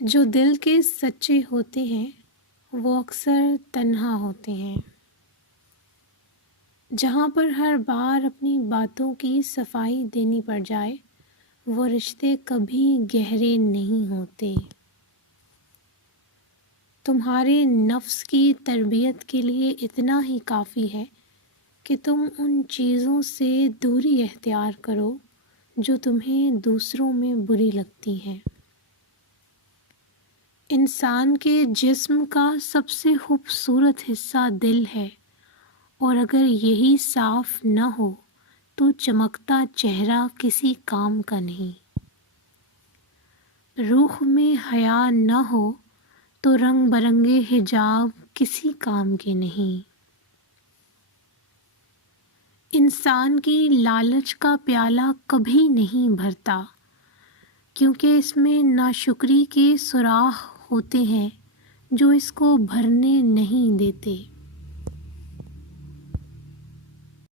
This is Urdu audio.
جو دل کے سچے ہوتے ہیں وہ اکثر تنہا ہوتے ہیں۔ جہاں پر ہر بار اپنی باتوں کی صفائی دینی پڑ جائے وہ رشتے کبھی گہرے نہیں ہوتے۔ تمہارے نفس کی تربیت کے لیے اتنا ہی کافی ہے کہ تم ان چیزوں سے دوری اختیار کرو جو تمہیں دوسروں میں بری لگتی ہیں۔ انسان کے جسم کا سب سے خوبصورت حصہ دل ہے، اور اگر یہی صاف نہ ہو تو چمکتا چہرہ کسی کام کا نہیں۔ روح میں حیا نہ ہو تو رنگ برنگے حجاب کسی کام کے نہیں۔ انسان کی لالچ کا پیالہ کبھی نہیں بھرتا، کیونکہ اس میں ناشکری کے سوراخ ہوتے ہیں جو اس کو بھرنے نہیں دیتے۔